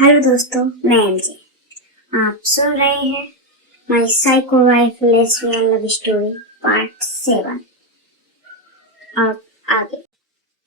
Hello दोस्तों, मैं MJ. आप सुन रहे हैं my psycho wife lesbian love story part 7। अब आगे।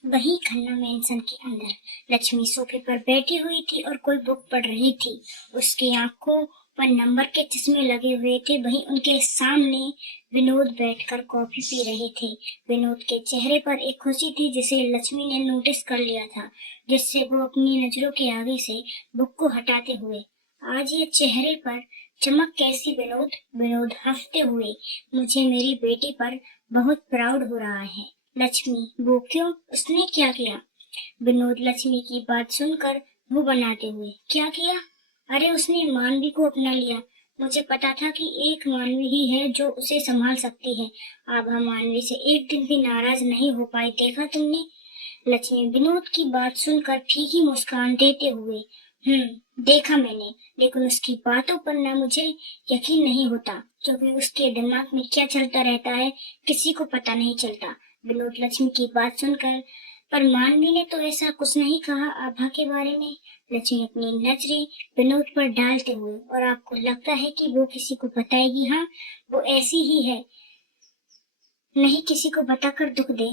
वही खन्ना मैंसन के अंदर लक्ष्मी सोफे पर बैठी हुई थी और कोई बुक पढ़ रही थी। उसकी आंखों पर नंबर के चश्मे लगे हुए थे। वहीं उनके सामने विनोद बैठकर कॉफी पी रहे थे। विनोद के चेहरे पर एक खुशी थी जिसे लक्ष्मी ने नोटिस कर लिया था, जिससे वो अपनी नजरों के आगे से बुक को हटाते हुए, आज ये चेहरे पर चमक कैसी विनोद? विनोद हंसते हुए, मुझे मेरी बेटी पर बहुत प्राउड हो रहा है। लक्ष्मी, वो क्यों? उसने क्या किया? विनोद लक्ष्मी की बात सुनकर मुंह बनाते हुए, क्या किया? अरे उसने मानवी को अपना लिया। मुझे पता था कि एक मानवी ही है जो उसे संभाल सकती है। आभा मानवी से एक दिन भी नाराज नहीं हो पाई, देखा तुमने? लक्ष्मी विनोद की बात सुनकर फीकी मुस्कान देते हुए, देखा मैंने, लेकिन उसकी बातों पर ना मुझे यकीन नहीं होता, क्योंकि उसके दिमाग में क्या चलता रहता है किसी को पता नहीं चलता। विनोद लक्ष्मी की बात सुनकर, पर मानवी ने तो ऐसा कुछ नहीं कहा आभा के बारे में। लक्ष्मी अपनी नजरें विनोद पर डालते हुए, और आपको लगता है कि वो किसी को बताएगी? हाँ, वो ऐसी ही है, नहीं किसी को बताकर दुख दे।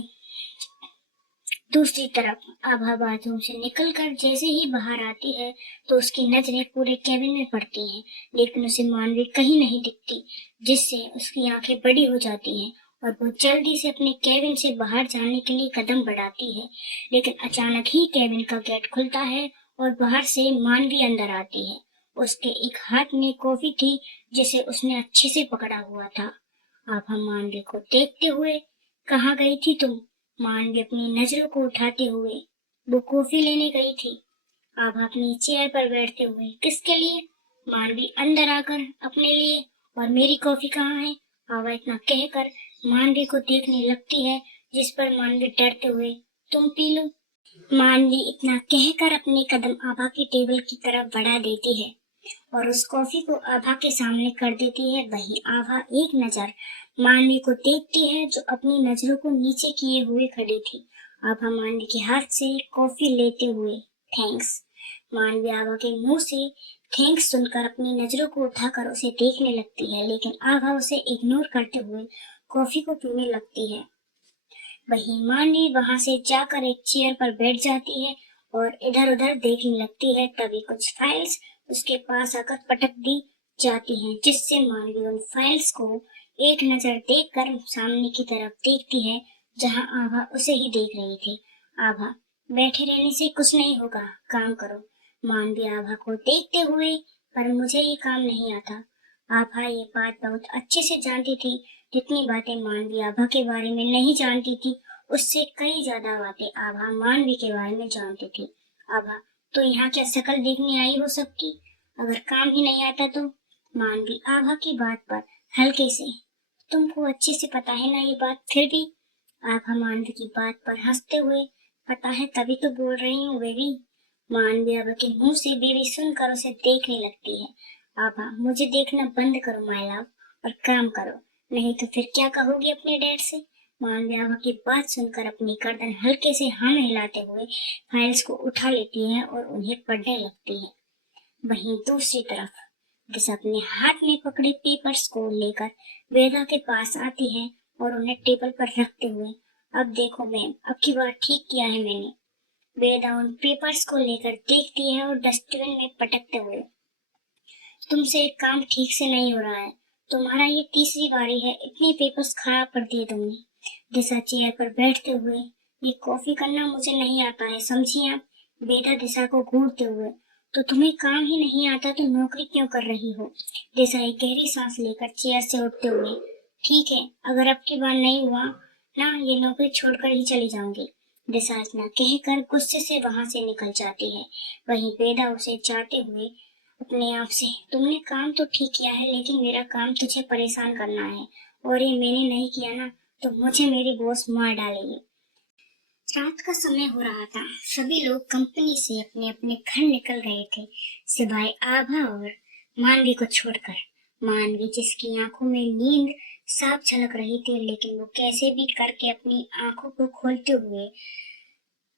दूसरी तरफ आभा बाथरूम से निकलकर जैसे ही बाहर आती है तो उसकी नजरें पूरे केबिन में पड़ती हैं, लेकिन उसे मानवी कहीं नहीं दिखती, जिससे उसकी आंखें बड़ी हो जाती हैं और वो जल्दी से अपने केबिन से बाहर जाने के लिए कदम बढ़ाती है। लेकिन अचानक ही केबिन का गेट खुलता है और बाहर से मानवी अंदर आती है। उसके एक हाथ में कॉफी थी जिसे उसने अच्छे से पकड़ा हुआ था। आभा मानवी को देखते हुए, कहाँ गई थी तुम? मानवी अपनी नजरों को उठाते हुए, वो कॉफी लेने गई थी। आभा अपनी चेयर पर बैठते हुए, किसके लिए? मानवी अंदर आकर, अपने लिए। और मेरी कॉफी कहाँ है? आभा इतना कहकर मानवी को देखने लगती है, जिस पर मानवी डरते हुए, तुम पी लो। मानवी इतना कहकर अपने कदम आभा की टेबल की तरफ बढ़ा देती है और उस कॉफी को आभा के सामने कर देती है। वही आभा एक नजर मानवी को देखती है, जो अपनी नजरों को नीचे किए हुए खड़ी थी। आभा मानवी के हाथ से कॉफी लेते हुए, थैंक्स। मानवी आभा के मुंह से थैंक्स सुनकर अपनी नजरों को उठाकर उसे देखने लगती है, लेकिन आभा उसे इग्नोर करते हुए कॉफी को पीने लगती है। वही मानवी वहां से जाकर एक चेयर पर बैठ जाती है और इधर उधर देखने लगती है। तभी कुछ फाइल्स उसके पास आकर पटक दी जाती हैं, जिससे मानवी उन फाइल्स को एक नजर देखकर सामने की तरफ देखती है, जहां आभा उसे ही देख रही थी। आभा, बैठे रहने से कुछ नहीं होगा, काम करो। मानवी आभा को देखते हुए, पर मुझे ये काम नहीं आता। आभा ये बात बहुत अच्छे से जानती थी। जितनी बातें मानवी आभा के बारे में नहीं जानती थी, उससे कई ज्यादा बातें आभा मानवी के बारे में जानती थी। आभा, तो यहाँ क्या शक्ल देखने आई हो सबकी? अगर काम ही नहीं आता तो? मानवी आभा की बात पर हल्के से, तुमको अच्छे से पता है ना ये बात, फिर भी? आभा मानवी की बात पर हंसते हुए, पता है तभी तो बोल रही हूँ बेबी। मानवी आभा के मुंह से बेबी सुनकर उसे देखने लगती है। आभा, मुझे देखना बंद करो माय लव, और काम करो, नहीं तो फिर क्या कहोगी अपने डैड से? मानवी आभा की बात सुनकर अपनी गर्दन हल्के से हाँ में हिलाते हुए फाइल्स को उठा लेती है और उन्हें पढ़ने लगती है। वहीं दूसरी तरफ दिशा अपने हाथ में पकड़े पेपर्स को लेकर वेदा के पास आती है और उन्हें टेबल पर रखते हुए, अब देखो मैम, अब की बार ठीक किया है मैंने। वेदा उन पेपर्स को लेकर देखती है और डस्टबिन में पटकते हुए, तुमसे एक काम ठीक से नहीं हो रहा है, तुम्हारा ये तीसरी बारी है, इतने पेपर्स खराब कर दिए तुमने। दिशा चेयर पर बैठते हुए, ये कॉफी करना मुझे नहीं आता है, समझी आप? बेटा दिशा को घूरते हुए, तो तुम्हें काम ही नहीं आता तो नौकरी क्यों कर रही हो? दिशा एक गहरी सांस लेकर चेयर से उठते हुए, ठीक है, अगर अब की बार नहीं हुआ ना, ये नौकरी छोड़कर ही चली जाऊंगी। दिशा इतना कहकर गुस्से से वहां से निकल जाती है। वहीं वेदा उसे चाहते हुए अपने आप से, तुमने काम तो ठीक किया है, लेकिन मेरा काम तुझे परेशान करना है, और ये मैंने नहीं किया ना तो मुझे मेरी बॉस मार डालेगी। रात का समय हो रहा था। सभी लोग कंपनी से अपने अपने घर निकल रहे थे, सिवाय आभा और मानवी को छोड़कर। मानवी, जिसकी आंखों में नींद साफ झलक रही थी, लेकिन वो कैसे भी करके अपनी आंखों को खोलते हुए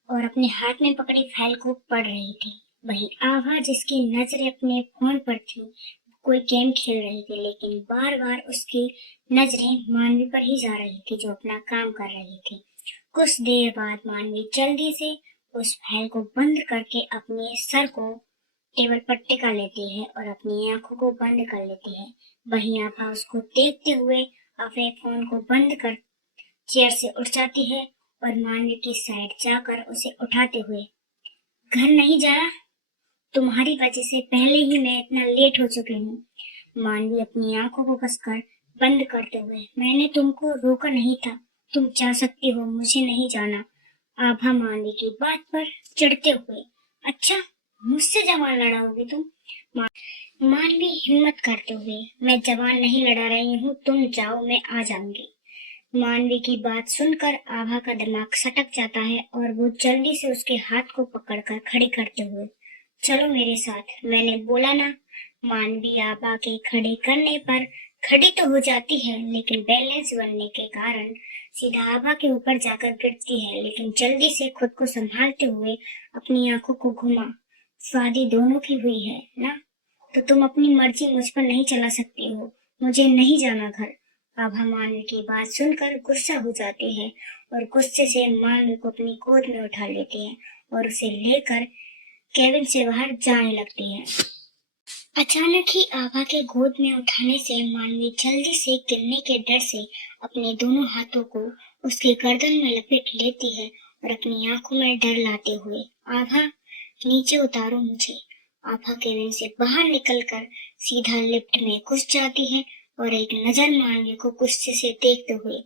और अपने हाथ में पकड़ी फाइल को पढ़ रही थी। वहीं आभा, जिसकी नजरें अपने फोन पर थी, कोई गेम खेल रही थी, लेकिन बार बार उसकी नजरें मानवी पर ही जा रही थी, जो अपना काम कर रही थी। कुछ देर बाद मानवी जल्दी से उस फाइल को बंद करके अपने सर को टेबल पर टिका लेती है और अपनी आंखों को बंद कर लेती है। वहीं आभा उसको देखते हुए अपने फोन को बंद कर चेयर से उठ जाती है और मानवी की साइड जाकर उसे उठाते हुए, घर नहीं जाना? तुम्हारी वजह से पहले ही मैं इतना लेट हो चुकी हूँ। मानवी अपनी आंखों को कसकर बंद करते हुए, मैंने तुमको रोका नहीं था, तुम जा सकती हो, मुझे नहीं जाना। आभा मानवी की बात पर चिढ़ते हुए, अच्छा, मुझसे जबान लड़ाओगी तुम? मानवी हिम्मत करते हुए, मैं जबान नहीं लड़ा रही हूँ, तुम जाओ, मैं आ जाऊंगी। मानवी की बात सुनकर आभा का दिमाग सटक जाता है और वो जल्दी से उसके हाथ को पकड़कर खड़ी करते हुए, चलो मेरे साथ, मैंने बोला ना। मानवी आभा के खड़े करने पर खड़ी तो हो जाती है, लेकिन बैलेंस बनने के कारण सीधा आभा के ऊपर जाकर गिरती है, लेकिन जल्दी से खुद को संभालते हुए अपनी आंखों को घुमा, शादी दोनों की हुई है ना, तो तुम अपनी मर्जी मुझ पर नहीं चला सकती हो, मुझे नहीं जाना घर। आभा मानवी की बात सुनकर गुस्सा हो जाती है और गुस्से से मानवी को अपनी गोद में उठा लेती है और उसे लेकर केबिन से बाहर जाने लगती है। अचानक ही आभा के गोद में उठाने से मानवी जल्दी से गिरने के डर से अपने दोनों हाथों को उसके गर्दन में लपेट लेती है और अपनी आंखों में डर लाते हुए, आभा नीचे उतारो मुझे। आभा केबिन से बाहर निकलकर सीधा लिफ्ट में घुस जाती है और एक नजर मानवी को गुस्से से देखते हुए,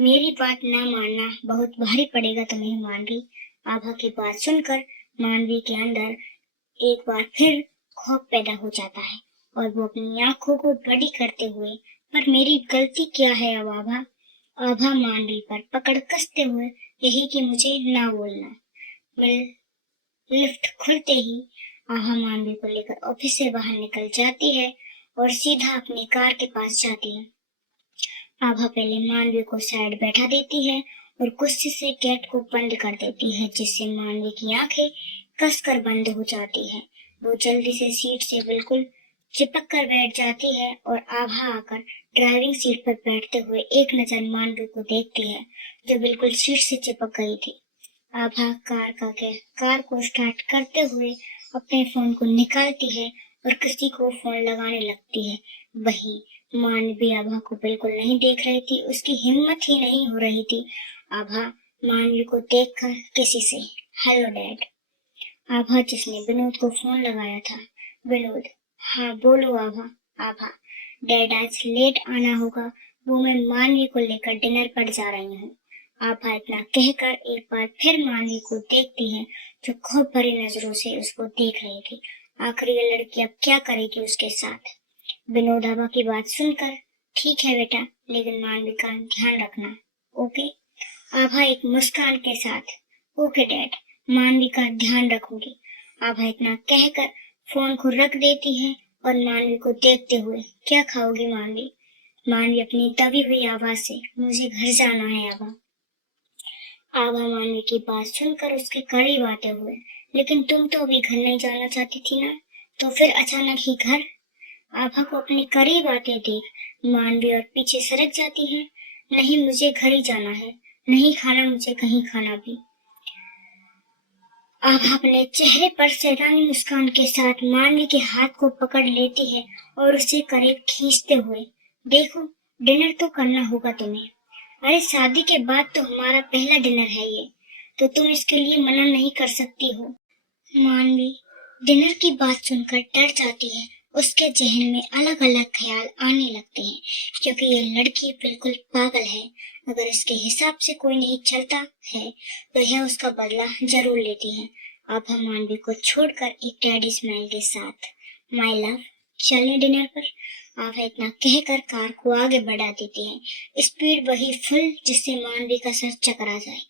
मेरी बात ना मानना बहुत भारी पड़ेगा तुम्हें मानवी। आभा की बात सुनकर मानवी के अंदर एक बार फिर खौफ पैदा हो जाता है और वो अपनी आंखों को बड़ी करते हुए, पर मेरी गलती क्या है अब आभा? आभा मानवी पर पकड़ कसते हुए, यही कि मुझे ना बोलना। लिफ्ट खुलते ही आभा मानवी को लेकर ऑफिस से बाहर निकल जाती है और सीधा अपनी कार के पास जाती है। आभा पहले मानवी को साइड बैठा देती है और गुस्से से गेट को बंद कर देती है, जिससे मानवी की आंखें कसकर बंद हो जाती है। वो जल्दी से सीट से बिल्कुल चिपक कर बैठ जाती है और आभा आकर ड्राइविंग सीट पर बैठते हुए एक नजर मानवी को देखती है, जो बिल्कुल सीट से चिपक गई थी। आभा कार को स्टार्ट करते हुए अपने फोन को निकालती है और किसी को फोन लगाने लगती है। वहीं मानवी आभा को बिल्कुल नहीं देख रही थी, उसकी हिम्मत ही नहीं हो रही थी आभा मानवी को देखकर किसी से, हेलो डैड। आभा, जिसने विनोद को फोन लगाया था। विनोद, हाँ बोलो आभा। आभा, डैड आज लेट आना होगा, वो मैं मानवी को लेकर डिनर पर जा रही हूँ। आभा इतना कहकर एक बार फिर मानवी को देखती है, जो खूब भरी नजरों से उसको देख रही थी। आखिर ये लड़की अब क्या करेगी उसके साथ? विनोद आभा की बात सुनकर, ठीक है बेटा, लेकिन मानवी का ध्यान रखना, ओके? आभा एक मुस्कान के साथ, ओके डैड, मानवी का ध्यान रखूंगी। आभा इतना कहकर फोन को रख देती है और मानवी को देखते हुए, क्या खाओगी मानवी? मानवी अपनी दबी हुई आवाज से, मुझे घर जाना है आभा। आभा मानवी की बात सुनकर उसके करीब आते हुए, लेकिन तुम तो अभी घर नहीं जाना चाहती थी ना, तो फिर अचानक ही घर? आभा को अपने करीब आते देख मानवी और पीछे सरक जाती है, नहीं मुझे घर ही जाना है, नहीं खाना मुझे कहीं खाना भी। आभा अपने चेहरे पर शैतानी मुस्कान के साथ मानवी के हाथ को पकड़ लेती है और उसे करीब खींचते हुए, देखो डिनर तो करना होगा तुम्हें। अरे शादी के बाद तो हमारा पहला डिनर है ये, तो तुम इसके लिए मना नहीं कर सकती हो। मानवी डिनर की बात सुनकर डर जाती है, उसके जहन में अलग अलग ख्याल आने लगते हैं, क्योंकि ये लड़की बिल्कुल पागल है। अगर इसके हिसाब से कोई नहीं चलता है तो यह उसका बदला जरूर लेती है। अब हम मानवी को छोड़कर एक डैडी स्माइल के साथ, माय लव, चलें डिनर पर। आप इतना कहकर कार को आगे बढ़ा देती है, स्पीड वही फुल जिससे मानवी का सर चकरा जाए।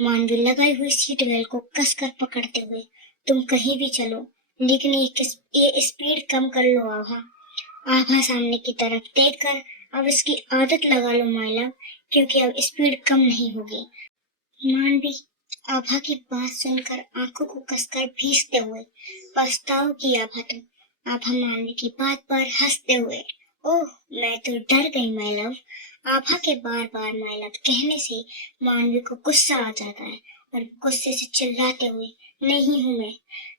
मानवी लगाई हुई सीट बेल्ट को कसकर पकड़ते हुए, तुम कहीं भी चलो, लेकिन ये स्पीड कम कर लो आभा। आभा सामने की तरफ देखकर, अब इसकी आदत लगा लो माय लव, क्योंकि अब स्पीड कम नहीं होगी। मानवी आभा की बात सुनकर आंखों को कसकर भींचते हुए पछताओ की आभा तुम। आभा मानवी की बात पर हंसते हुए, ओह मैं तो डर गई माय लव। आभा के बार बार माय लव कहने से मानवी को गुस्सा आ जाता है और गुस्से से चिल्लाते हुए, नहीं हूँ मैं,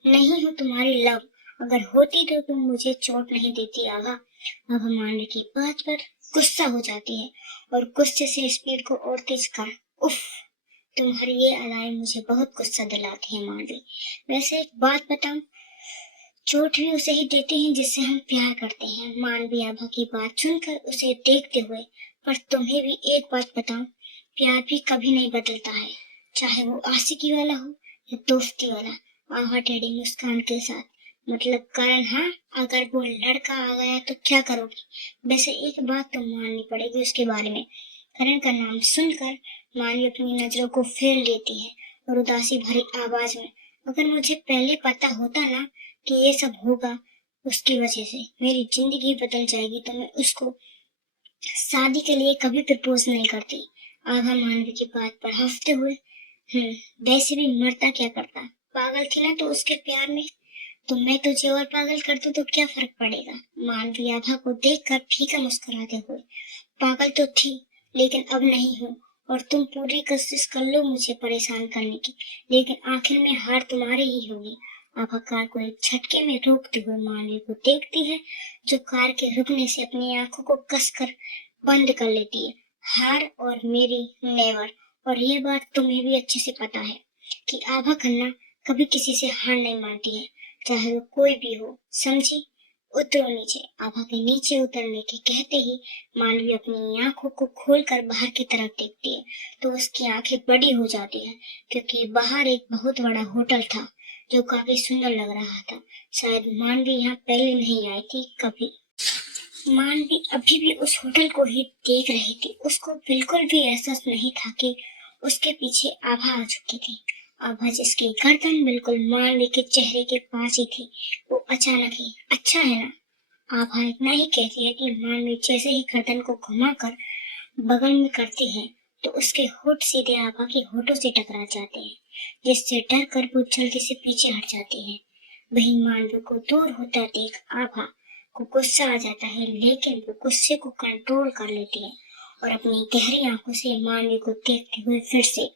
नहीं हूँ तुम्हारी लव, अगर होती तो तुम मुझे चोट नहीं देती आभा। आभा मानवी की बात पर गुस्सा हो जाती है और गुस्से से स्पीड को और तेज कर, उफ तुम्हारी ये अदाएं मुझे बहुत गुस्सा दिलाती हैं मानवी। वैसे एक बात बताऊं, चोट भी उसे ही देते हैं जिससे हम प्यार करते हैं। मानवी आभा की बात सुनकर उसे देखते हुए, पर तुम्हें भी एक बात बताऊं, प्यार भी कभी नहीं बदलता है, चाहे वो आशिकी वाला हो या दोस्ती वाला। आभा टेढ़ी मुस्कान के साथ, मतलब करण हाँ, अगर वो लड़का आ गया तो क्या करोगी? वैसे एक बात तो माननी पड़ेगी उसके बारे में। करण का नाम सुनकर मानवी अपनी नजरों को फेर लेती है और उदासी भरी आवाज में, अगर मुझे पहले पता होता ना कि ये सब होगा उसकी वजह से, मेरी जिंदगी बदल जाएगी तो मैं उसको शादी के लिए कभी प्रपोज नहीं करती। आभा मानवी की बात पर हंसते हुए, वैसे भी मरता क्या करता, पागल थी ना तो उसके प्यार में, तो मैं तुझे और पागल कर दूं तो क्या फर्क पड़ेगा। मानवी आभा को देखकर फीका मुस्कुराते हुए, पागल तो थी लेकिन अब नहीं हूँ, और तुम पूरी कोशिश कर लो मुझे परेशान करने की, लेकिन आखिर में हार तुम्हारी ही होगी। आभा कार को एक झटके में रोकते हुए मानवी को देखती है, जो कार के रुकने से अपनी आंखों को कसकर बंद कर लेती है। हार और मेरी नेवर, और ये बात तुम्हें भी अच्छे से पता है कि आभा खन्ना कभी किसी से हार नहीं मानती है, चाहे वो कोई भी हो, समझी? उतरो नीचे। आभा के नीचे उतरने के कहते ही मानवी अपनी आंखों को खोलकर बाहर की तरफ देखती है तो उसकी आंखें बड़ी हो जाती है, क्योंकि बाहर एक बहुत बड़ा होटल था जो काफी सुंदर लग रहा था। शायद मानवी यहाँ पहले नहीं आई थी कभी। मानवी अभी भी उस होटल को ही देख रही थी। उसको बिल्कुल भी एहसास नहीं था कि उसके पीछे आभा आ चुकी थी। आभा जिसकी गर्दन बिल्कुल मानवी के चेहरे के पास ही थी, वो अचानक ही, अच्छा है ना? आभा इतना ही कहती है कि मानवी जैसे ही गर्दन को घुमाकर बगल में करती है तो उसके होठ सीधे आभा के होठों से टकरा जाते हैं, जिससे डर कर वो जल्दी से पीछे हट जाती है। वही मानवी को दूर होता देख आभा को गुस्सा आ जाता है, लेकिन वो गुस्से को कंट्रोल कर लेती है और अपनी गहरी आंखों से मानवी को देखते हुए फिर से,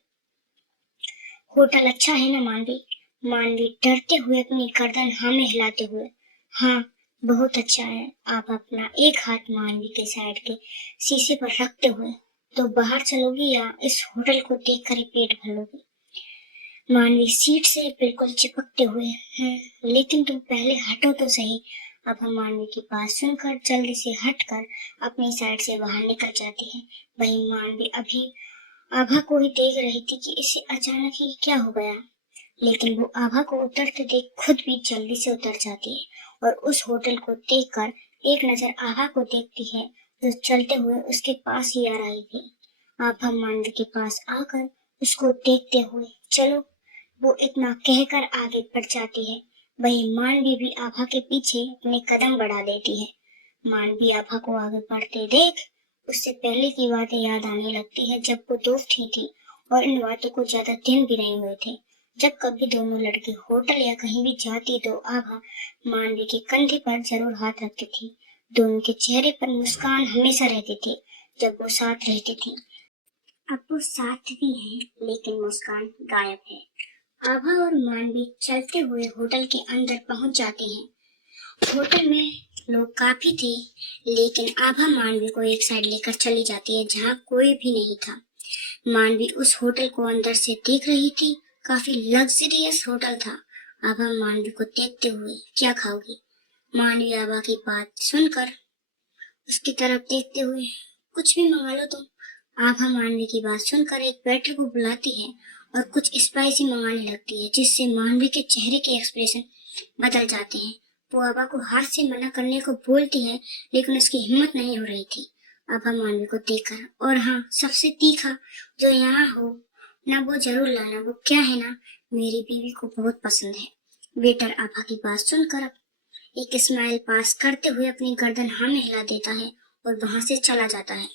होटल अच्छा है ना मानवी? मानवी डरते हुए अपनी गर्दन हाँ में हिलाते हुए, हाँ बहुत अच्छा है। आप अपना एक हाथ मानवी के साइड के शीशे पर रखते हुए, तो बाहर चलोगी या इस होटल को देखकर ही पेट भर लोगी? मानवी सीट से बिल्कुल चिपकते हुए, लेकिन तुम पहले हटो तो सही। अब हम मानवी की बात सुनकर जल्दी से हटकर अपनी साइड से बाहर निकल जाती है। वही मानवी अभी आभा को ही देख रही थी कि इसे अचानक ही क्या हो गया, लेकिन वो आभा को उतरते देख खुद भी जल्दी से उतर जाती है और उस होटल को देखकर एक नजर आभा को देखती है, जो चलते हुए उसके पास ही आ रही थी। आभा मानवी के पास आकर उसको देखते हुए, चलो, वो इतना कहकर आगे बढ़ जाती है। वही मानवी भी आभा के पीछे अपने कदम बढ़ा देती है। मानवी आभा को आगे बढ़ते देख उससे पहले की बातें याद आने लगती है, जब वो दोस्त ही थी और इन बातों को ज्यादा दिन भी नहीं हुए थे। जब कभी दोनों लड़की होटल या कहीं भी जाती तो आभा मानवी के कंधे पर जरूर हाथ रखती थी। दोनों के चेहरे पर मुस्कान हमेशा रहती थी जब वो साथ रहती थी। अब वो साथ भी हैं, लेकिन मुस्कान गायब है। आभा और मानवी चलते हुए होटल के अंदर पहुंच जाते हैं। होटल में लोग काफी थे, लेकिन आभा मानवी को एक साइड लेकर चली जाती है जहां कोई भी नहीं था। मानवी उस होटल को अंदर से देख रही थी, काफी लग्जरियस होटल था। आभा मानवी को देखते हुए, क्या खाओगी? मानवी आभा की बात सुनकर उसकी तरफ देखते हुए, कुछ भी मंगा लो तुम। आभा मानवी की बात सुनकर एक वेटर को बुलाती है और कुछ स्पाइसी मंगाने लगती है, जिससे मानवी के चेहरे के एक्सप्रेशन बदल जाते हैं। वो आभा को हाथ से मना करने को बोलती है, लेकिन उसकी हिम्मत नहीं हो रही थी आभा मानवी को देखकर। और हाँ, सबसे तीखा जो यहाँ हो ना वो जरूर लाना, वो क्या है ना, मेरी बीवी को बहुत पसंद है। वेटर आभा की बात सुनकर एक स्माइल पास करते हुए अपनी गर्दन हाँ में हिला देता है और वहां से चला जाता है।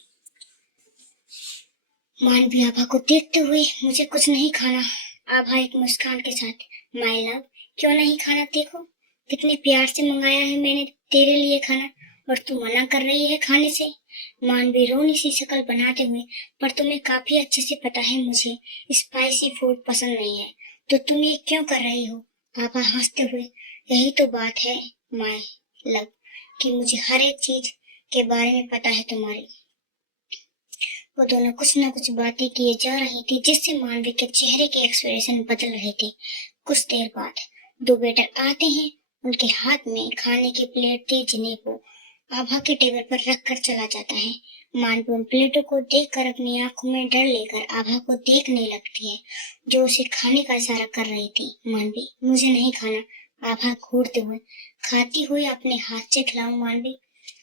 मानवी आभा को देखते हुए, मुझे कुछ नहीं खाना, आभा एक मुस्कान के साथ, माय लव, क्यों नहीं खाना? देखो कितने प्यार से मंगाया है मैंने तेरे लिए खाना, और तू मना कर रही है खाने से। मानवी रोनी सी शक्ल बनाते हुए, पर तुम्हें काफी अच्छे से पता है मुझे स्पाइसी फूड पसंद नहीं है, तो तुम ये क्यों कर रही हो? आभा हंसते हुए, यही तो बात है माय लव, कि मुझे हर एक चीज के बारे में पता है तुम्हारी। वो दोनों कुछ न कुछ बातें किए जा रही थी, जिससे मानवी के चेहरे के एक्सप्रेशन बदल रहे थे। कुछ देर बाद दो वेटर आते हैं, उनके हाथ में खाने की प्लेट थी, जिन्हें वो आभा के टेबल पर रख कर चला जाता है। मानवी उन प्लेटों को देखकर अपनी आंखों में डर लेकर आभा को देखने लगती है, जो उसे खाने का इशारा कर रही थी। मानवी, मुझे नहीं खाना, आभा घूरते हुए। खाती हुई अपने हाथ से खिलाऊं मानवी?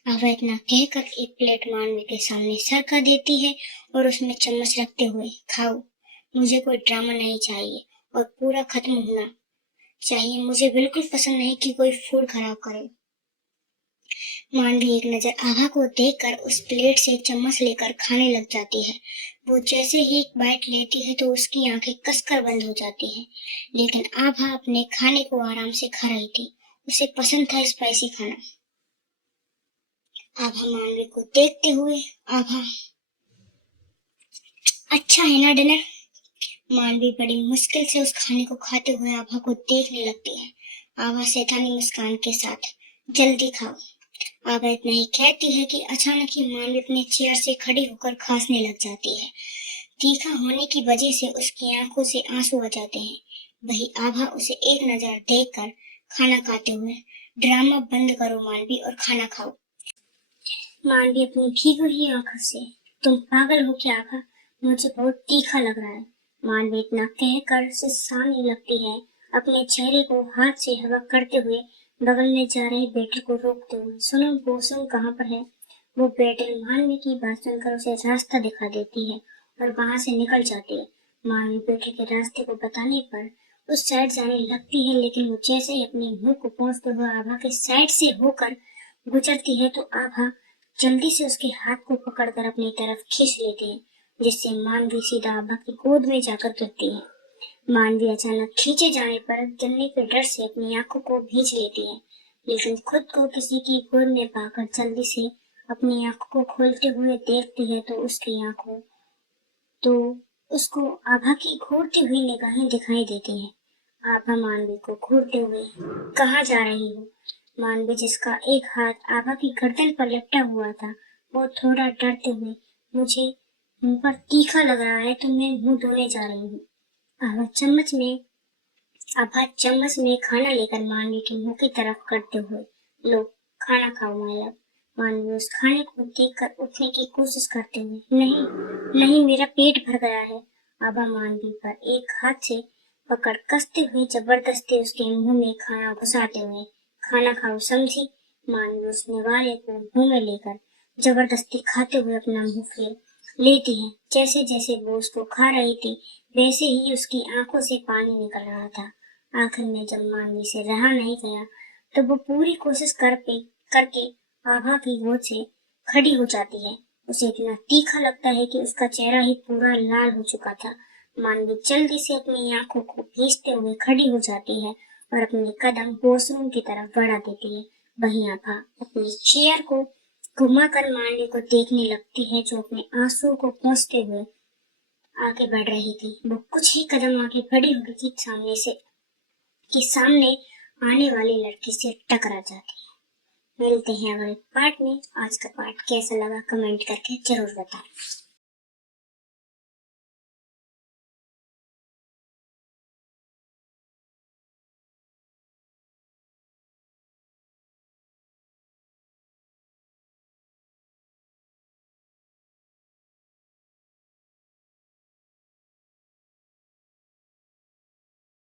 आभा इतना कहकर एक प्लेट मानवी के सामने सरका देती है और उसमें चम्मच रखते हुए, खाओ, मुझे कोई ड्रामा नहीं चाहिए और पूरा खत्म होना चाहिए। मुझे बिल्कुल पसंद नहीं कि कोई फूड खराब करे। मानवी एक नजर आभा को देखकर उस प्लेट से चम्मच लेकर खाने लग जाती है। वो जैसे ही एक बाइट लेती है तो उसकी आंखें कसकर बंद हो जाती हैं। लेकिन आभा अपने खाने को आराम से खा रही थी। उसे पसंद था स्पाइसी खाना। आभा मानवी को देखते हुए, आभा, अच्छा है ना डिनर? मानवी बड़ी मुश्किल से उस खाने को खाते हुए आभा को देखने लगती है। आभा शैतानी मुस्कान के साथ, जल्दी खाओ। आभा इतना ही कहती है कि अचानक ही मानवी अपने चेयर से खड़ी होकर खांसने लग जाती है। तीखा होने की वजह से उसकी आंखों से आंसू आ जाते हैं। वही आभा उसे एक नजर देखकर खाना खाते हुए, ड्रामा बंद करो मानवी और खाना खाओ। मानवी अपनी भीगी हुई आंखों से, तुम पागल हो क्या आभा? मुझे बहुत तीखा लग रहा है। मानवी इतना कहकर सिसकाने लगती है, अपने चेहरे को हाथ से हवा करते हुए बगल में जा रहे बेटे को रोकते हुए, सुनो बोसुम कहाँ पर है? वो बेटे मानवी की बात सुनकर उसे रास्ता दिखा देती है और वहां से निकल जाती है। मानवी बेटे के रास्ते को बताने पर उस साइड जाने लगती है, लेकिन वो जैसे ही अपने मुंह को पहुंचते हुए आभा के साइड से होकर गुजरती है तो आभा जल्दी से उसके हाथ को पकड़कर अपनी तरफ खींच लेती है, जिससे मानवी सीधा आभा की गोद में जाकर गिरती है। मानवी अचानक खींचे जाने पर गिरने के डर से अपनी आंखों को भींच लेती है, लेकिन खुद को किसी की गोद में पाकर जल्दी से अपनी आंखों को खोलते हुए देखती है तो उसको आभा की घूरती हुई निगाहें दिखाई देती हैं। आभा मानवी को घूरते हुए, कहाँ जा रही हो? मानवी, जिसका एक हाथ आभा की गर्दन पर लपटा हुआ था, वो थोड़ा डरते हुए, मुझे मुंह पर तीखा लग रहा है तो मैं मुंह धोने जा रही हूँ। आभा चम्मच में खाना लेकर मानवी के मुंह की तरफ करते हुए, लो खाना खाओ माया। मानवी उस खाने को देखकर उठने की कोशिश करते हुए, नहीं नहीं, मेरा पेट भर गया है। आभा मानवी पर एक हाथ से पकड़ कसते हुए जबरदस्ती उसके मुंह में खाना घुसाते हुए, खाना खाओ समझी? मानवी उस निवाले को मुंह में लेकर जबरदस्ती खाते हुए अपना मुंह फेर लेती है। जैसे जैसे वो उसको खा रही थी वैसे ही उसकी आंखों से पानी निकल रहा था। आखिर में जब मानवी से रहा नहीं गया तो वो पूरी कोशिश करके आभा की गोद से खड़ी हो जाती है। उसे इतना तीखा लगता है कि उसका चेहरा ही पूरा लाल हो चुका था। मानवी जल्दी से अपनी आंखों को भींचते हुए खड़ी हो जाती है और अपने कदम वॉशरूम की तरफ बढ़ा देती है। वहीं आभा अपनी चेयर को घुमाकर मानवी को देखने लगती है, जो अपने आंसू को पोंछते हुए आगे बढ़ रही थी। वो कुछ ही कदम आगे बढ़ी होगी कि सामने आने वाली लड़की से टकरा जाती है। मिलते हैं अगले पार्ट में। आज का पार्ट कैसा लगा कमेंट करके जरूर बताएं।